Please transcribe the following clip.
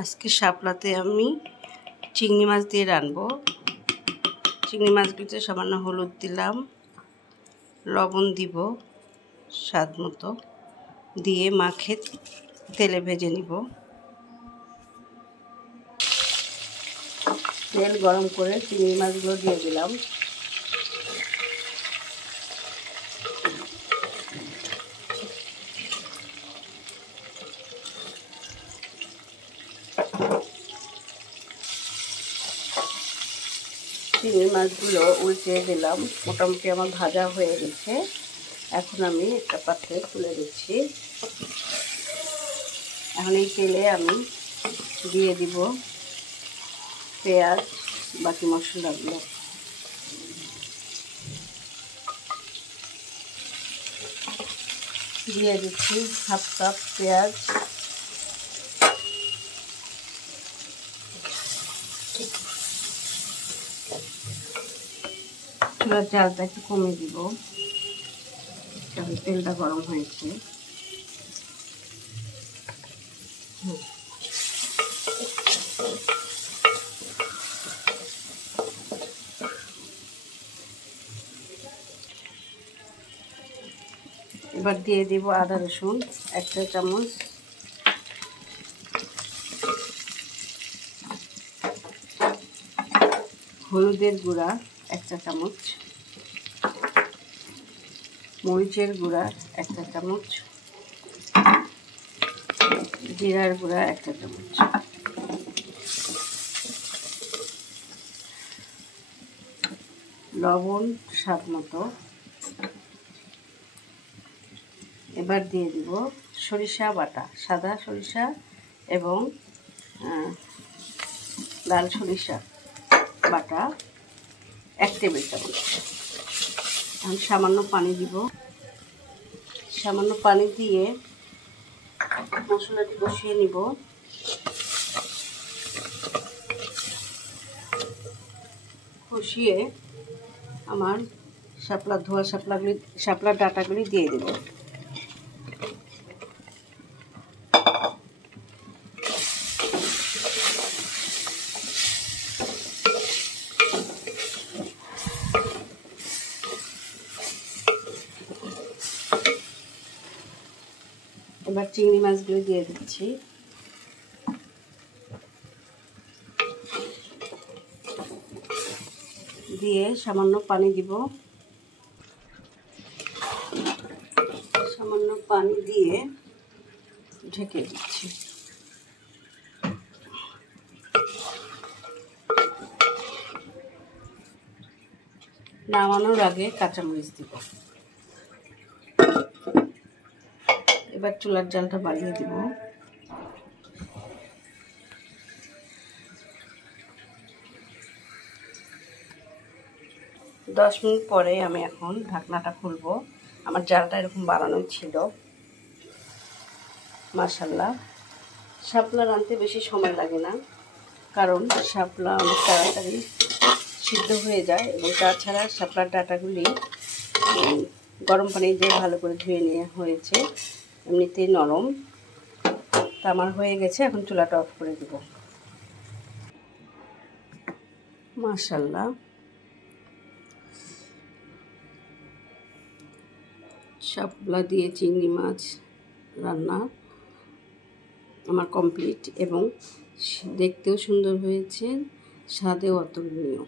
আজকে শাপলাতে আমি চিংড়ি মাছ দিয়ে রান্নবো। চিংড়ি মাছগুলোতে সামান্য হলুদ দিলাম, লবণ দিব স্বাদ মতো, দিয়ে মাখে তেলে ভেজে নিব। তেল গরম করে চিংড়ি মাছগুলো দিয়ে দিলাম। চিংড়ি মাছগুলো উল্টে দিলাম। মোটামুটি আমার ভাজা হয়ে গেছে। এখন আমি একটা পাত্রে তুলে দিচ্ছি। এখন এই তেলে আমি দিয়ে দিব পেঁয়াজ, বাকি মশলাগুলো। দিয়ে দিচ্ছি হাফ কাপ পেঁয়াজ, চুলার জালটা একটু কমে দিব, তবে তেলটা গরম হয়েছে। এবার দিয়ে দিব আদা রসুন 1 চা চামচ, হলুদের গুঁড়া 1 চা চামচ, মরিচের গুঁড়া 1 চা চামচ, জিরার গুঁড়া 1 চা চামচ, লবণ স্বাদ মতো। এবার দিয়ে দিব সরিষা বাটা, সাদা সরিষা এবং লাল সরিষা বাটা 1 টেবিল চামচ। আমি সামান্য পানি দিব। সামান্য পানি দিয়ে মশলাটি কষিয়ে নিব। কষিয়ে আমার ধোয়া শাপলার ডাঁটাগুলি দিয়ে দেব। এবার চিংড়ি মাছগুলো দিয়ে দিচ্ছি। দিয়ে সামান্য পানি দিব। সামান্য পানি দিয়ে ঢেকে দিচ্ছি। নামানোর আগে কাঁচামরিচ দিব। এবার চুলার জালটা বাড়িয়ে দিব। দশ মিনিট পরে আমি এখন ঢাকনাটা খুলবো। আমার জালটা এরকম বানানোই ছিল। মাশাআল্লাহ, শাপলা রাঁধতে বেশি সময় লাগে না, কারণ শাপলা অনেক তাড়াতাড়ি সিদ্ধ হয়ে যায়, এবং তাছাড়া শাপলার ডাঁটাগুলি গরম পানি দিয়ে ভালো করে ধুয়ে নেওয়া হয়েছে, এমনিতেই নরম। তা আমার হয়ে গেছে, এখন চুলাটা অফ করে দেব। মাশাআল্লাহ, শাপলা দিয়ে চিংড়ি মাছ রান্না আমার কমপ্লিট, এবং দেখতেও সুন্দর হয়েছে, স্বাদেও অতুলনীয়।